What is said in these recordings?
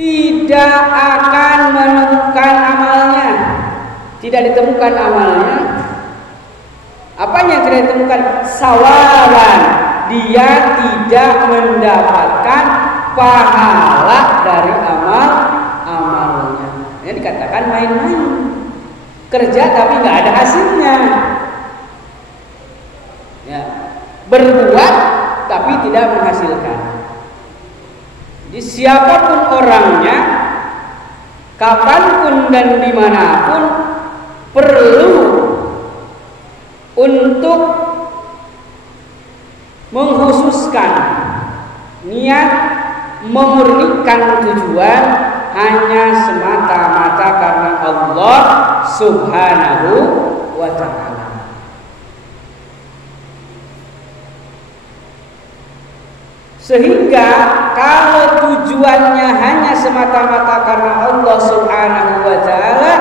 tidak akan menemukan amalnya. Tidak ditemukan amalnya. Apanya yang tidak ditemukan? Sawaban. Dia tidak mendapatkan pahala dari amalnya. Ini dikatakan main-main. Kerja tapi nggak ada hasilnya. Ya. Berbuat tapi tidak menghasilkan. Jadi siapapun orangnya, kapanpun dan dimanapun, perlu untuk mengkhususkan niat, memurnikan tujuan hanya semata-mata karena Allah Subhanahu wa ta'ala. Sehingga kalau tujuannya hanya semata-mata karena Allah Subhanahu wa ta'ala,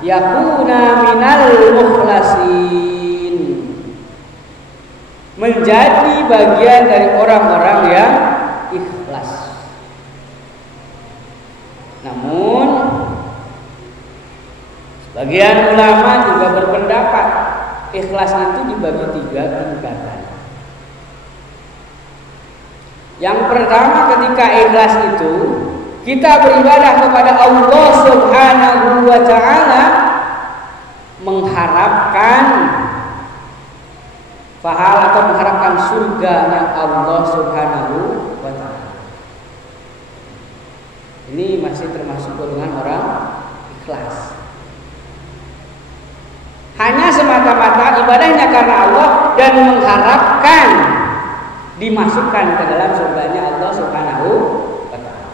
yakuna minal mukhlasin, menjadi bagian dari orang-orang yang ikhlas. Namun sebagian ulama juga berpendapat ikhlas itu dibagi 3 tingkatan. Yang pertama, ketika ikhlas itu kita beribadah kepada Allah Subhanahu wa ta'ala, mengharapkan pahala atau mengharapkan surganya Allah Subhanahu wa ta'ala. Ini masih termasuk golongan orang ikhlas. Hanya semata-mata ibadahnya karena Allah dan mengharapkan dimasukkan ke dalam surganya Allah Subhanahu wa ta'ala.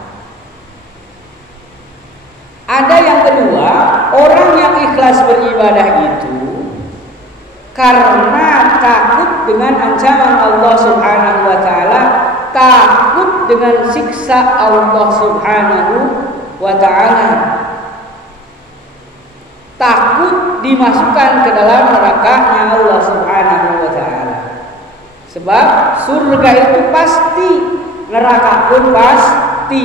Ada yang kedua, orang yang ikhlas beribadah itu karena takut dengan ancaman Allah Subhanahu wa ta'ala, takut dengan siksa Allah Subhanahu wa ta'ala, takut dimasukkan ke dalam nerakanya Allah Subhanahu wa ta'ala. Sebab surga itu pasti, neraka pun pasti,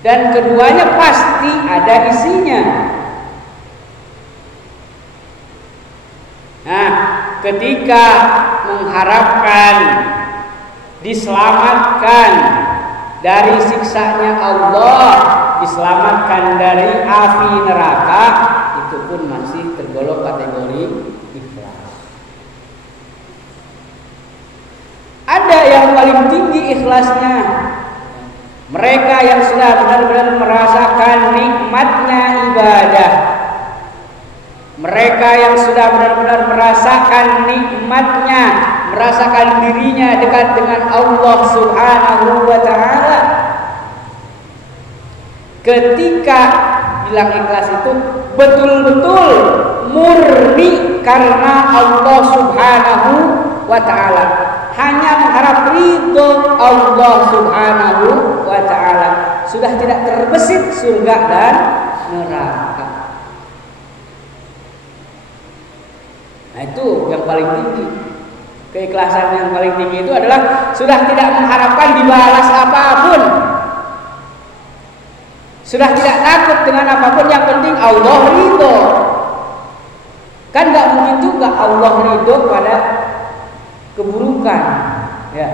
dan keduanya pasti ada isinya. Nah, ketika mengharapkan diselamatkan dari siksanya Allah, diselamatkan dari api neraka, itu pun masih tergolong kategori ikhlas. Ada yang paling tinggi ikhlasnya, mereka yang sudah benar-benar merasakan nikmatnya ibadah, mereka yang sudah benar-benar merasakan nikmatnya, merasakan dirinya dekat dengan Allah Subhanahu wa ta'ala. Ketika bilang ikhlas itu betul-betul murni karena Allah Subhanahu wa ta'ala, hanya mengharap ridho Allah Subhanahu wa ta'ala, sudah tidak terbesit surga dan neraka. Nah, itu yang paling tinggi. Keikhlasan yang paling tinggi itu adalah sudah tidak mengharapkan dibalas apapun, sudah tidak takut dengan apapun, yang penting Allah ridho. Kan gak mungkin juga Allah ridho pada keburukan, ya.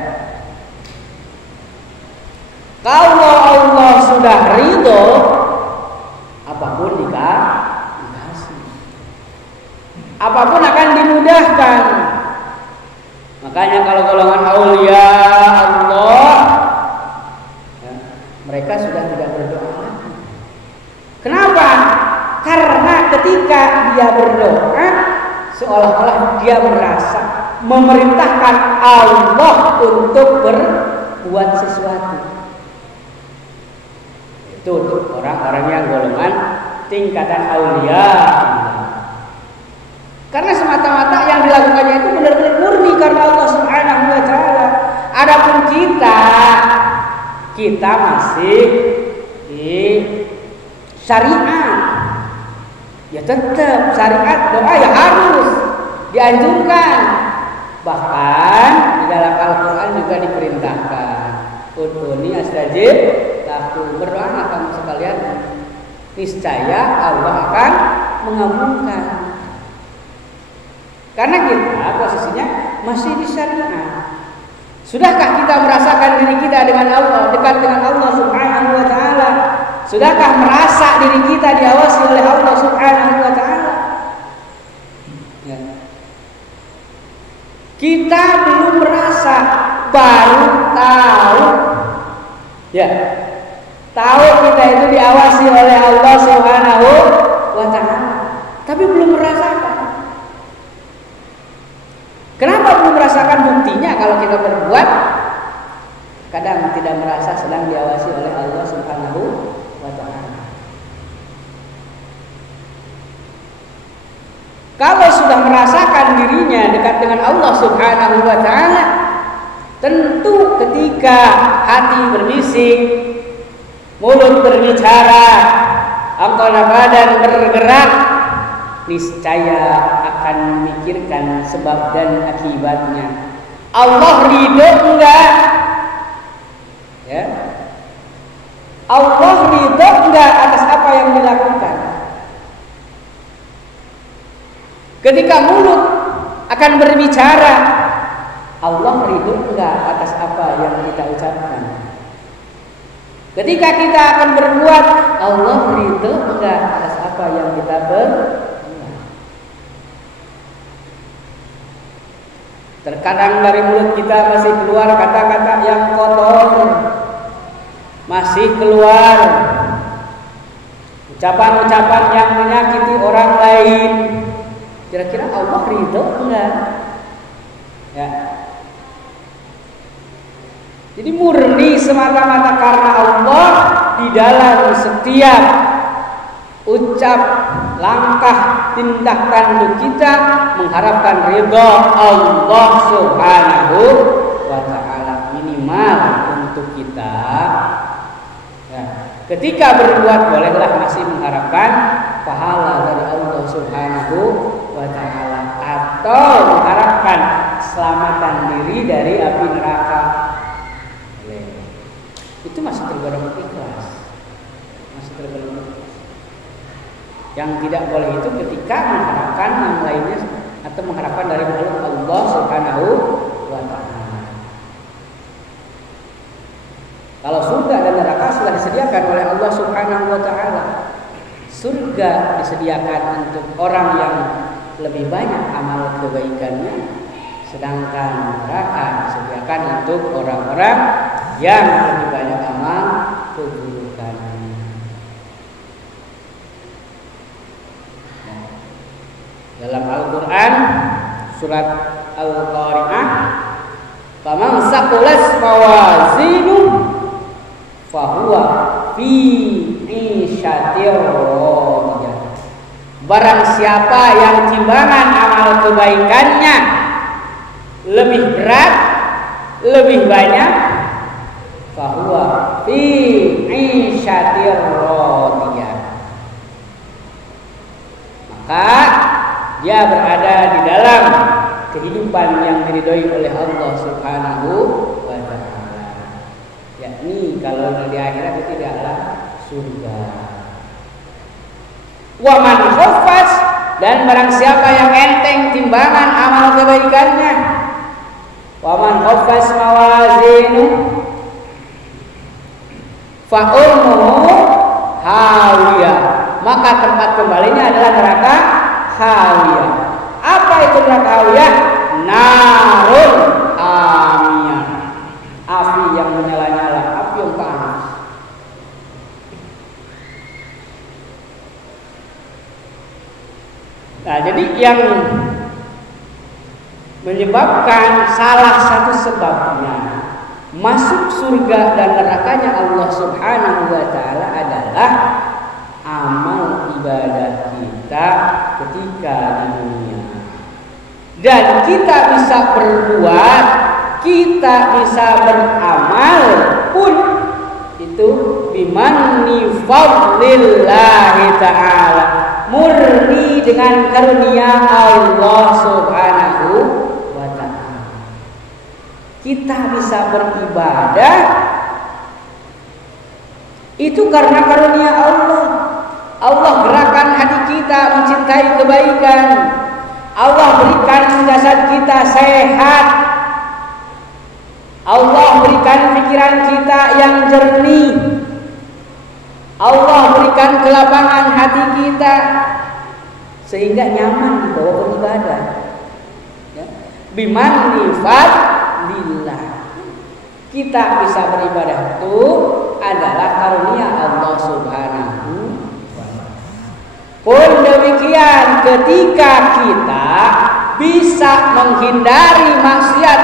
Kalau Allah sudah ridho, apapun dikasih, apapun akan dimudahkan. Makanya kalau golongan aulia Allah, ya, mereka sudah tidak berdoa lagi. Kenapa? Karena ketika dia berdoa, seolah-olah dia merasa memerintahkan Allah untuk berbuat sesuatu. Itu untuk orang-orang yang golongan tingkatan aulia. Karena semata-mata yang dilakukannya itu benar-benar murni karena Allah Subhanahu wa ta'ala. Adapun kita masih di syariat. Ya tetap syariat, doa ya harus dianjurkan. Bahkan di dalam Al-Quran juga diperintahkan, ud'uni astajib lakum. aku, berdoalah kamu sekalian, niscaya Allah akan mengabulkan. Karena kita posisinya masih di syariat. Sudahkah kita merasakan diri kita dengan Allah, dekat dengan Allah Subhanahu wa taala? Sudahkah merasa diri kita diawasi oleh Allah Subhanahu wa taala? Ya. Kita belum merasa, baru tahu. Ya. Tahu kita itu diawasi oleh Allah Subhanahu wa taala, tapi belum merasakan. Kenapa belum merasakan? Buktinya kalau kita berbuat kadang tidak merasa sedang diawasi oleh Allah Subhanahu wa taala. Kalau sudah merasakan dirinya dekat dengan Allah Subhanahu wa taala, tentu ketika hati berbisik, mulut berbicara, anggota badan bergerak, niscaya akan memikirkan sebab dan akibatnya. Allah ridho enggak? Ya. Allah ridho enggak atas apa yang dilakukan? Ketika mulut akan berbicara, Allah ridho enggak atas apa yang kita ucapkan? Ketika kita akan berbuat, Allah ridho enggak atas apa yang kita berbuat? Terkadang dari mulut kita masih keluar kata-kata yang kotor, masih keluar ucapan-ucapan yang menyakiti orang lain. Kira-kira Allah ridho enggak? Ya. Jadi murni semata-mata karena Allah di dalam setiap ucap, langkah, tindak tanduk kita mengharapkan ridho Allah Subhanahu wa taala, minimal untuk kita. Ya, ketika berbuat bolehlah masih mengharapkan pahala dari Allah Subhanahu wa taala atau mengharapkan keselamatan diri dari api neraka. Itu masih tergolong ikhlas. Masih tergolong ikhlas. Yang tidak boleh itu ketika mengharapkan yang lainnya atau mengharapkan dari Allah Subhanahu wa taala. Kalau surga dan neraka sudah disediakan oleh Allah Subhanahu wa taala. Surga disediakan untuk orang yang lebih banyak amal kebaikannya, sedangkan neraka disediakan untuk orang-orang yang lebih banyak amal keburukannya. Dalam Al-Quran surat Al-Qari'ah, faman saqulat mawazinuhu fahuwa fi 'ishatir radiyah. Barang siapa yang timbangan amal kebaikannya lebih berat, lebih banyak, fahuwa fi 'ishatir radiyah, maka dia berada di dalam kehidupan yang diridhoi oleh Allah Subhanahu wa taala. Yakni kalau di akhirat itu adalah surga. Wa man khaffat, dan barang siapa yang enteng timbangan amal kebaikannya, wa man khaffat mawazinu fa ummuhu hawiyah, maka tempat kembalinya adalah neraka hawiyah. Apa itu neraka hawiyah? Narun hamiyah, api yang menyala-nyala, api yang panas. Nah, jadi yang menyebabkan salah satu sebabnya masuk surga dan nerakanya Allah Subhanahu wa taala adalah amal ibadah kita ketika di dunia. Dan kita bisa berbuat, kita bisa beramal pun itu bimanni fadlillahi ta'ala, murni dengan karunia Allah Subhanahu wa ta'ala. Kita bisa beribadah Itu karena karunia Allah. Allah gerakan hati kita mencintai kebaikan. Allah berikan jasad kita sehat. Allah berikan pikiran kita yang jernih. Allah berikan kelapangan hati kita sehingga nyaman dibawa beribadah. Ya. Bimanni fadlillah. Kita bisa beribadah itu adalah karunia Allah Subhanahu wa ta'ala. Pun demikian ketika kita bisa menghindari maksiat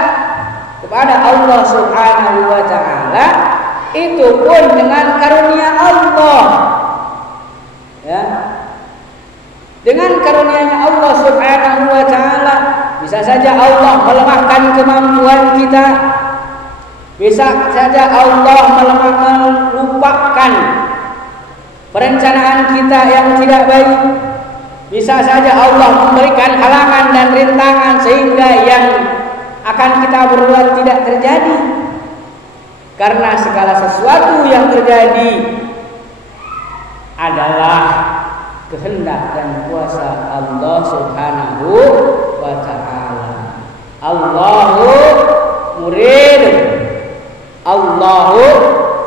kepada Allah Subhanahu wa ta'ala, itu pun dengan karunia Allah. Ya. Dengan karunia-Nya Allah Subhanahu wa ta'ala, bisa saja Allah melemahkan kemampuan kita. Bisa saja Allah melupakan perencanaan kita yang tidak baik. Bisa saja Allah memberikan halangan dan rintangan sehingga yang akan kita berbuat tidak terjadi. Karena segala sesuatu yang terjadi adalah kehendak dan kuasa Allah Subhanahu wa ta'ala. Allahu murid, Allahu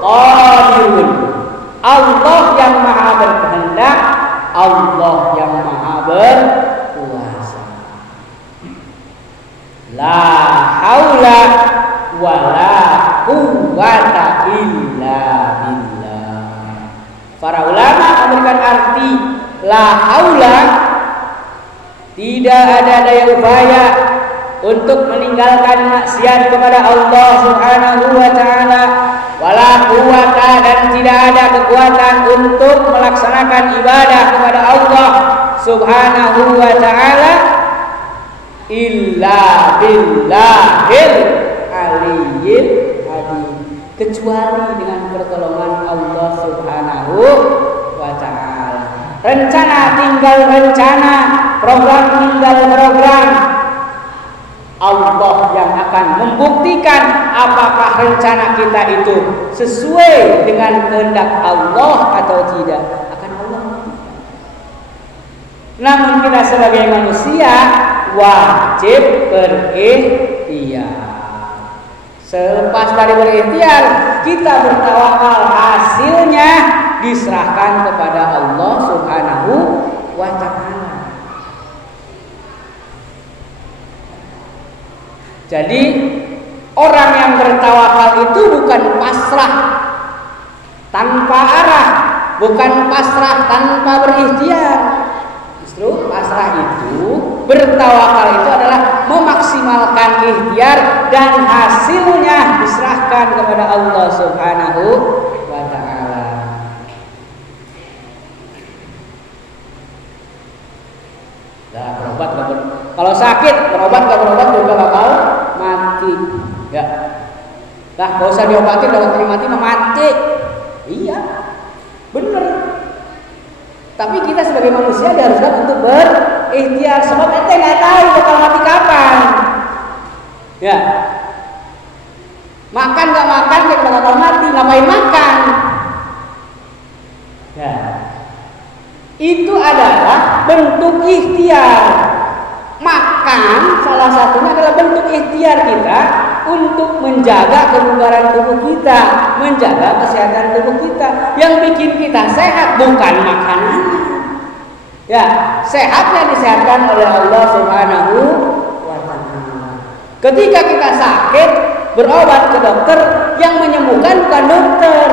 qadirun. Allah yang maha berkehendak, Allah yang maha berkuasa. La haula wa la quwwata illa billah. Para ulama memberikan arti la haula, tidak ada daya upaya untuk meninggalkan maksiat kepada Allah Subhanahu wa ta'ala, wala quwwata, dan tidak ada kekuatan untuk melaksanakan ibadah kepada Allah Subhanahu wa ta'ala illa billahil aliyyil azim, kecuali dengan pertolongan Allah Subhanahu wa ta'ala. Rencana tinggal rencana, program tinggal program. Allah yang akan membuktikan apakah rencana kita itu sesuai dengan kehendak Allah atau tidak, akan Allah. Namun kita sebagai manusia wajib berikhtiar. Selepas dari berikhtiar, kita bertawakal, hasilnya diserahkan kepada Allah Subhanahu wa ta'ala. Jadi orang yang bertawakal itu bukan pasrah tanpa arah, bukan pasrah tanpa berikhtiar. Justru pasrah itu, bertawakal itu adalah memaksimalkan ikhtiar dan hasilnya diserahkan kepada Allah Subhanahu wa ta'ala. Nah, berobat gak kalau sakit, berobat gak berobat juga bakal mati. Ya. Nah, gak usah diobatin, udah waktu mati mati. Iya, bener. Tapi kita sebagai manusia diharuskan untuk berikhtiar, sebab ente nggak tahu bakal mati kapan. Ya, makan nggak makan, kita bakal mati, ngapain makan? Ya, itu adalah bentuk ikhtiar. Makan salah satunya adalah bentuk ikhtiar kita untuk menjaga kebugaran tubuh kita, menjaga kesehatan tubuh kita. Yang bikin kita sehat bukan makanannya. Ya, sehatnya disehatkan oleh Allah Subhanahu wa ta'ala. Ketika kita sakit, berobat ke dokter, yang menyembuhkan bukan dokter.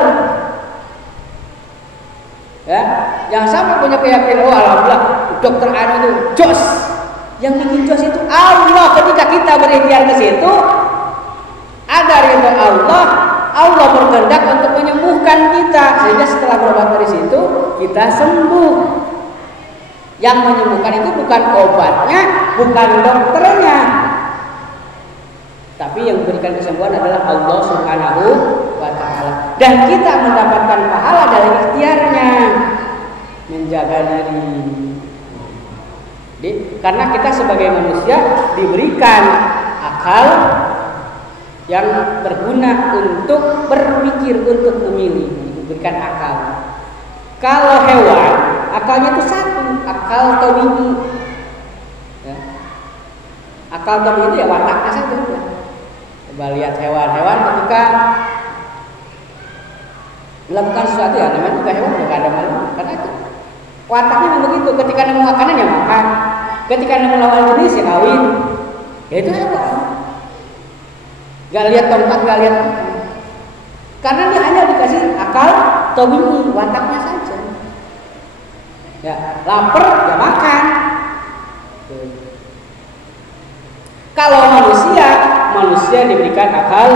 Ya, jangan sampai punya keyakinan, oh alhamdulillah dokter anu itu jos. Yang bikin jos itu Allah. Ketika kita berikhtiar ke situ, ada ridha Allah, Allah berkehendak untuk menyembuhkan kita, sehingga setelah berobat dari situ kita sembuh. Yang menyembuhkan itu bukan obatnya, bukan dokternya, tapi yang memberikan kesembuhan adalah Allah Subhanahu wa ta'ala. Dan kita mendapatkan pahala dari ikhtiarnya, menjaga diri. Jadi, karena kita sebagai manusia diberikan akal yang berguna untuk berpikir, untuk memilih. diberikan akal. Kalau hewan, akalnya itu satu, akal tabi'i. Ya. Akal tabi'i itu ya wataknya saja. Ya. Coba lihat hewan-hewan ketika melakukan sesuatu ya, namanya juga hewan nggak ada malu, karena itu wataknya memang begitu. Ketika nemu makanan ya makan, ketika nemu lawan jenis ya kawin, ya itu hewan. Gak lihat tempat, gak lihat, karena dia hanya dikasih akal tabi'i, wataknya saja. Ya, lapar ya makan. Kalau manusia diberikan akal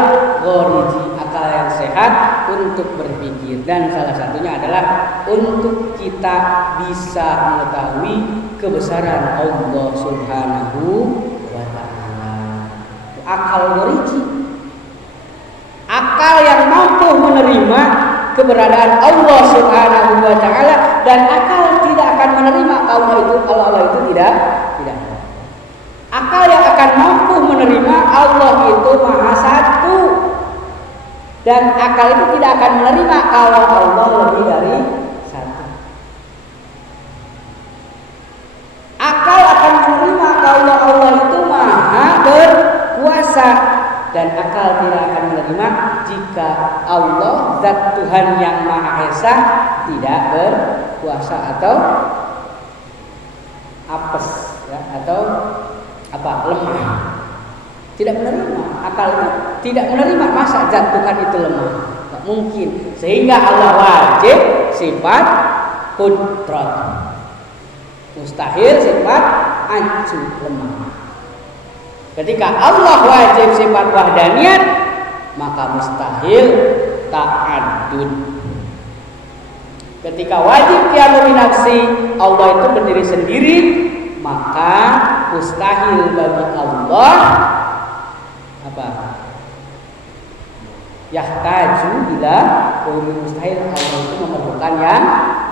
ghariji, akal yang sehat untuk berpikir, dan salah satunya adalah untuk kita bisa mengetahui kebesaran Allah Subhanahu wa taala. Akal ghariji, akal yang mampu menerima keberadaan Allah Subhanahu wa taala, dan akal tidak akan menerima Allah itu tidak. Akal yang akan mampu menerima Allah itu Maha Satu, dan akal itu tidak akan menerima kalau Allah lebih dari satu. Akal akan menerima kalau Allah itu Maha berkuasa, dan akal tidak akan menerima jika Allah Zat Tuhan yang Maha Esa tidak berkuasa atau apes, ya, atau lemah. Tidak menerima, akal itu tidak menerima masa Zat Tuhan itu lemah, tidak mungkin. Sehingga Allah wajib sifat qudrat, mustahil sifat acu, lemah. Ketika Allah wajib sifat wahdaniyat, maka mustahil ta'addud. Ketika wajib qiyam binafsi, Allah itu berdiri sendiri, maka mustahil bagi Allah yahtaju ila mustahil Allah itu memerlukan yang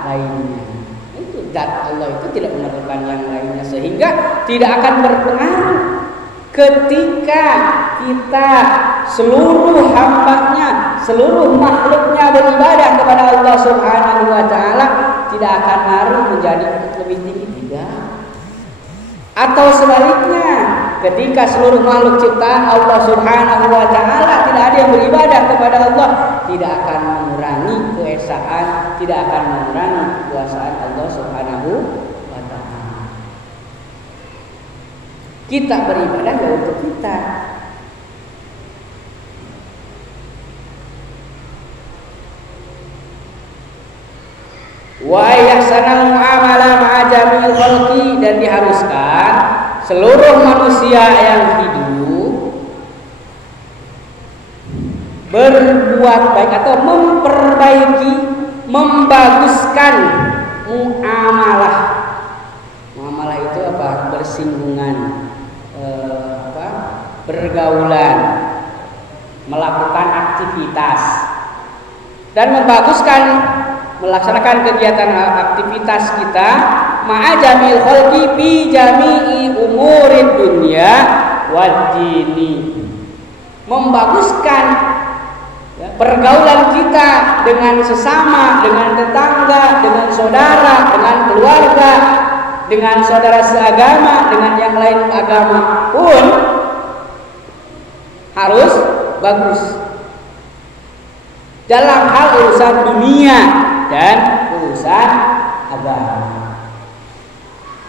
lainnya. Itu zat Allah itu tidak memerlukan yang lainnya, sehingga tidak akan berpengaruh ketika kita seluruh hambanya, seluruh makhluknya beribadah kepada Allah Subhanahu wa taala, tidak akan ngaruh menjadi lebih tinggi, tidak. Atau sebaliknya, ketika seluruh makhluk ciptaan Allah Subhanahu wa taala tidak ada yang beribadah kepada Allah, tidak akan mengurangi keesaan, tidak akan mengurangi kekuasaan Allah Subhanahu wa taala. Kita beribadah ya untuk kita. Wa yahsanal muamalah ma'a jami'il khalqi, dan diharuskan seluruh manusia yang hidup berbuat baik atau memperbaiki, membaguskan muamalah. Muamalah itu apa? Bersinggungan, bergaulan, melakukan aktivitas, dan membaguskan melaksanakan kegiatan aktivitas kita ma'a jamil khalqi fi jami'i umurid dunya wad dini, membaguskan pergaulan kita dengan sesama, dengan tetangga, dengan saudara, dengan keluarga, dengan saudara seagama, dengan yang lain agama pun harus bagus dalam hal urusan dunia dan urusan agama.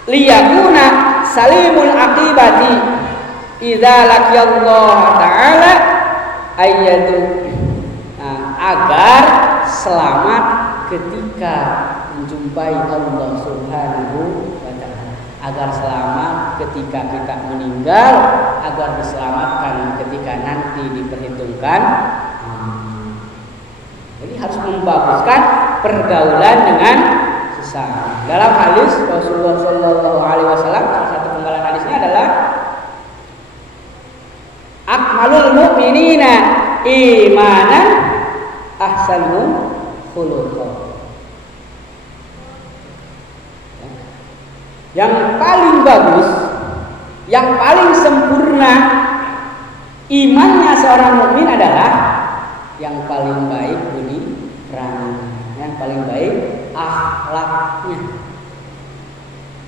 Liyakuna salimul aqibati idza laqiyallaha ta'ala ayyadu, agar selamat ketika menjumpai Allah Subhanahu wa taala, agar selamat ketika kita meninggal, agar diselamatkan ketika nanti diperhitungkan. Jadi harus membaguskan pergaulan dengan sesama. Dalam hadis Rasulullah Shallallahu Alaihi Wasallam, salah satu penggalan hadisnya adalah akmalul mu'minina imanan ahsanuhum khuluqan. Yang paling bagus, yang paling sempurna imannya seorang mukmin adalah yang paling baik budi perangi. paling baik akhlaknya.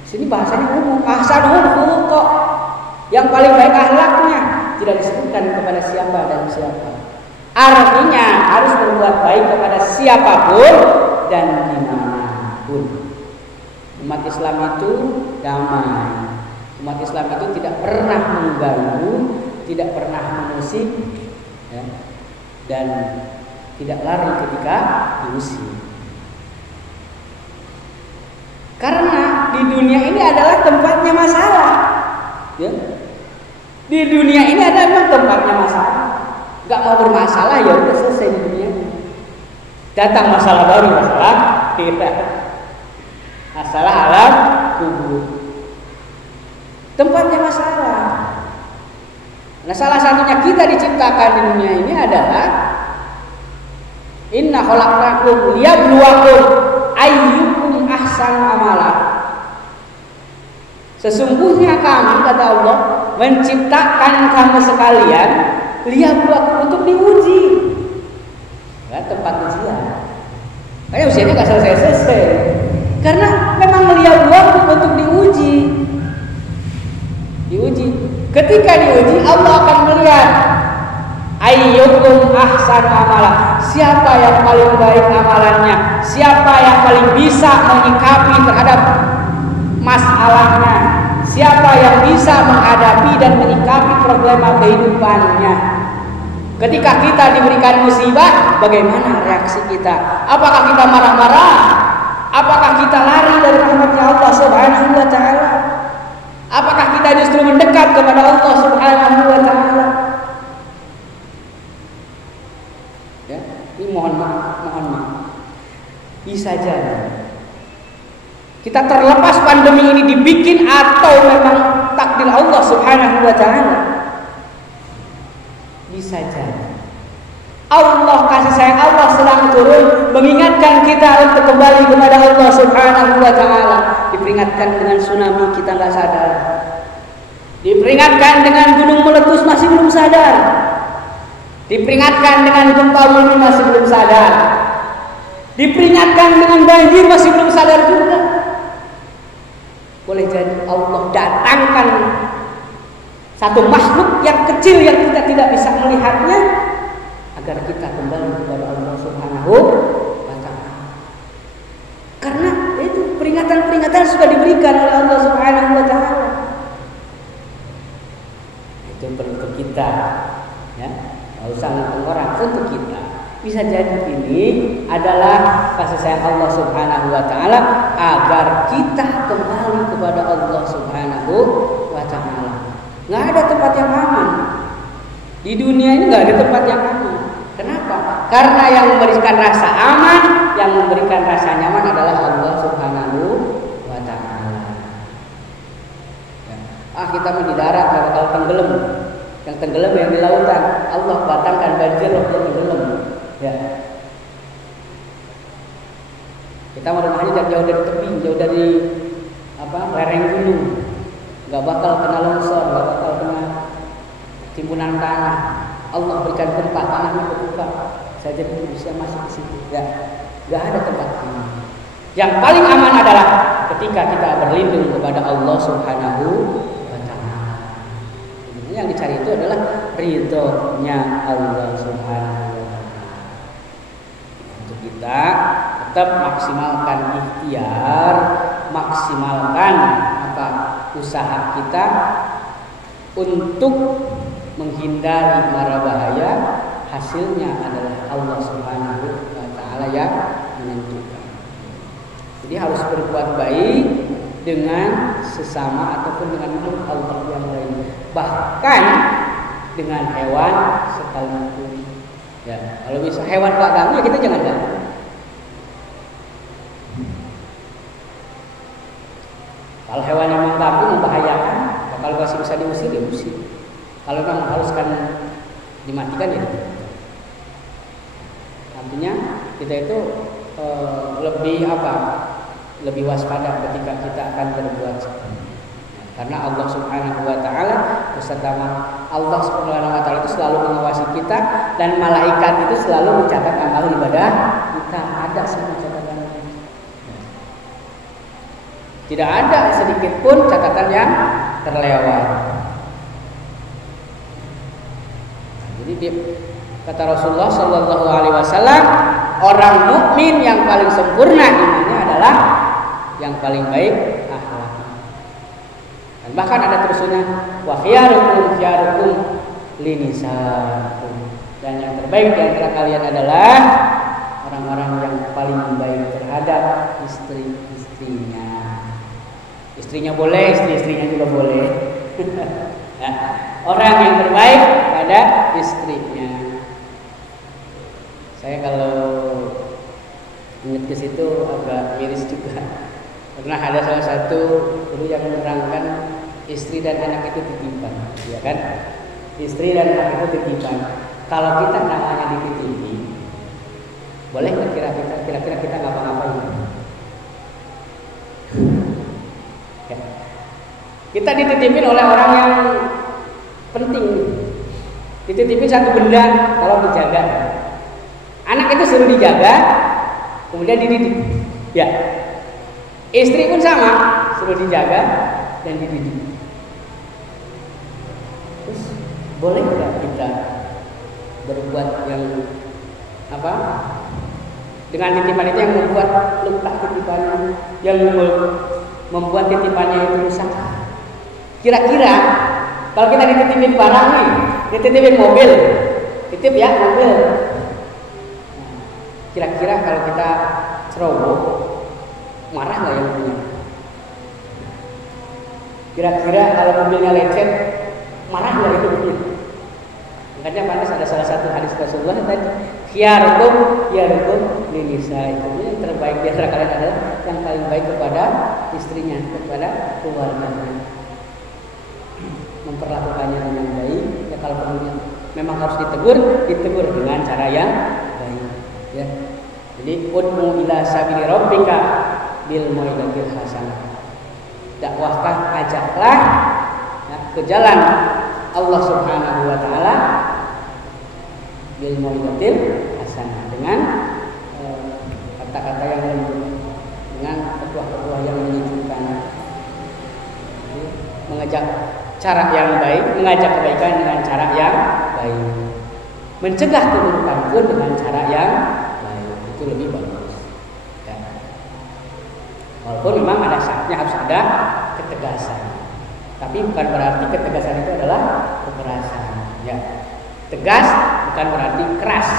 Sini bahasanya umum, ahsanul khuluq. Yang paling baik akhlaknya, tidak disebutkan kepada siapa dan siapa. Artinya harus berbuat baik kepada siapapun dan dimanapun. Umat Islam itu damai. Umat Islam itu tidak pernah mengganggu, tidak pernah mengusik, ya, dan tidak lari ketika diusik. Karena di dunia ini adalah tempatnya masalah, ya. Di dunia ini ada memang tempatnya masalah. Gak mau bermasalah ya udah selesai di dunia. Datang masalah baru, masalah kita, masalah alam kubur. Tempatnya masalah. Nah, salah satunya kita diciptakan di dunia ini adalah inna khalaqnakum liyabluwakum ayyukum ahsanu amala. Sesungguhnya kami, kata Allah, menciptakan kamu sekalian liyabluwakum, untuk diuji. Ya, tempat ujian. Kayak ujiannya nggak selesai-selesai. Karena memang liyabluwakum untuk diuji. Diuji. Ketika diuji, Allah akan melihat ayyukum ahsanu amala. Siapa yang paling baik amalannya? Siapa yang paling bisa menyikapi terhadap masalahnya? Siapa yang bisa menghadapi dan menyikapi problema kehidupannya? Ketika kita diberikan musibah, bagaimana reaksi kita? Apakah kita marah-marah? Apakah kita lari dari rahmatnya Allah Subhanahu wa taala? Apakah kita justru mendekat kepada Allah Subhanahu wa taala? Ya, ini mohon maaf. Bisa jadi kita terlepas pandemi ini dibikin atau memang takdir Allah Subhanahu wa taala. Bisa jadi Allah kasih sayang Allah sedang turun mengingatkan kita untuk kembali kepada Allah Subhanahu wa taala. Diperingatkan dengan tsunami, kita nggak sadar. Diperingatkan dengan gunung meletus, masih belum sadar. Diperingatkan dengan gempa bumi, masih belum sadar. Diperingatkan dengan banjir, masih belum sadar juga. Boleh jadi Allah datangkan satu makhluk yang kecil yang kita tidak bisa melihatnya agar kita kembali kepada Allah Subhanahu wa taala. Karena itu peringatan-peringatan sudah diberikan oleh Allah Subhanahu wa taala. Itu untuk kita, ya. Enggak usah ngomong orang, untuk kita. Bisa jadi ini adalah kasih sayang Allah Subhanahu wa taala agar kita kembali kepada Allah Subhanahu wa taala. Enggak ada tempat yang aman. Di dunia ini enggak ada tempat yang aman. Kenapa? Karena yang memberikan rasa aman, yang memberikan rasa nyaman adalah Allah Subhanahu wa taala. Ya. Kita mau di darat enggak bakal tenggelam. Yang tenggelam yang di lautan. Allah batangkan banjir loh yang tenggelam. Ya. Kita mau rumahnya jangan jauh dari tepi, jauh dari lereng gunung. Enggak bakal kena longsor, enggak bakal kena timbunan tanah. Allah berikan tempat tanahnya terbuka saja bisa masuk ke situ. Enggak ada tempat ini. Yang paling aman adalah ketika kita berlindung kepada Allah Subhanahu wa taala. Yang dicari itu adalah ridhonya Allah Subhanahu wa taala. Untuk kita tetap maksimalkan ikhtiar, maksimalkan usaha kita untuk menghindari mara bahaya. Hasilnya adalah Allah Subhanahu wa taala yang menentukan. Jadi harus berbuat baik dengan sesama ataupun dengan makhluk Allah yang lain, bahkan dengan hewan sekalipun. Ya, kalau bisa hewan gak ganggu ya kita jangan ganggu. Kalau hewan yang mengganggu membahayakan, kalau masih bisa diusir, diusir. Kalau memang haruskan dimatikan ya. Artinya kita itu lebih waspada ketika kita akan berbuat. Karena Allah Subhanahu wa taala beserta Allah Subhanahu wa taala itu selalu mengawasi kita dan malaikat itu selalu mencatat amal ibadah kita, ada semua catatan. Tidak ada sedikit pun catatan yang terlewat. Jadi kata Rasulullah Shallallahu Alaihi Wasallam, orang mukmin yang paling sempurna imannya adalah yang paling baik akhlaknya. Dan bahkan ada terusnya, wa khiyarukum khiyarukum linisaikum. Dan yang terbaik di antara kalian adalah orang-orang yang paling baik terhadap istri-istrinya. Istrinya boleh, istri-istrinya juga boleh. Orang yang terbaik pada istrinya. Saya kalau ingat ke situ agak miris juga. Pernah ada salah satu guru yang menerangkan istri dan anak itu titipan, ya kan? Istri dan anak itu titipan. Kalau kita namanya dititipin, boleh nggak kira-kira kita ngapa-ngapain? Ya. Kita dititipin oleh orang yang penting. Dititipin satu benda, kalau dijaga. Anak itu suruh dijaga, kemudian dididik. Ya. Istri pun sama, suruh dijaga dan dididik. Terus boleh nggak kita berbuat yang apa? Dengan titipan itu yang membuat luka titipannya, yang membuat titipannya itu rusak. Kira-kira kalau kita dititipin barang nih, dititipin mobil, titip ya mobil. Kira-kira kalau kita ceroboh, marah nggak yang punya? Kira-kira kalau mobilnya lecet, marah nggak yang punya? Makanya pantas ada salah satu hadis Rasulullah tadi, khiyarukum linisaikum. Yang terbaik di antara kalian adalah yang paling baik kepada istrinya, kepada keluarganya. Memperlakukannya dengan baik. Ya kalau perlunya memang harus ditegur dengan cara yang baik. Ya. Jadi ud'u ila sabili rabbika bil mau'izatil hasanah. Dakwahkah, ajaklah ya, ke jalan Allah Subhanahu wa taala bil mau'izatil hasanah, dengan kata-kata yang lembut, dengan petuah-petuah yang menyejukkan. Mengajak cara yang baik, mengajak kebaikan dengan cara yang baik. Mencegah keburukan pun dengan cara yang baik. Itu lebih bagus. Ya. Walaupun memang ada saatnya harus ada ketegasan. Tapi bukan berarti ketegasan itu adalah kekerasan. Ya. Tegas bukan berarti keras.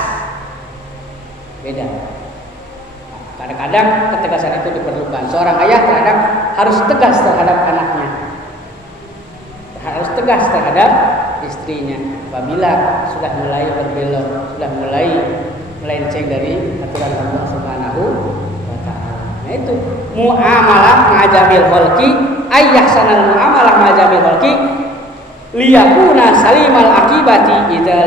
Beda. Kadang-kadang ketegasan itu diperlukan. Seorang ayah terkadang harus tegas terhadap anaknya, harus tegas terhadap istrinya. Apabila sudah mulai berbelok, sudah mulai melenceng dari aturan Allah Subhanahu wa taala. Nah itu muamalah ma'ajamil khalqi, ayyahsanal muamalah ma'ajamil khalqi liyakuna salimal akibati idza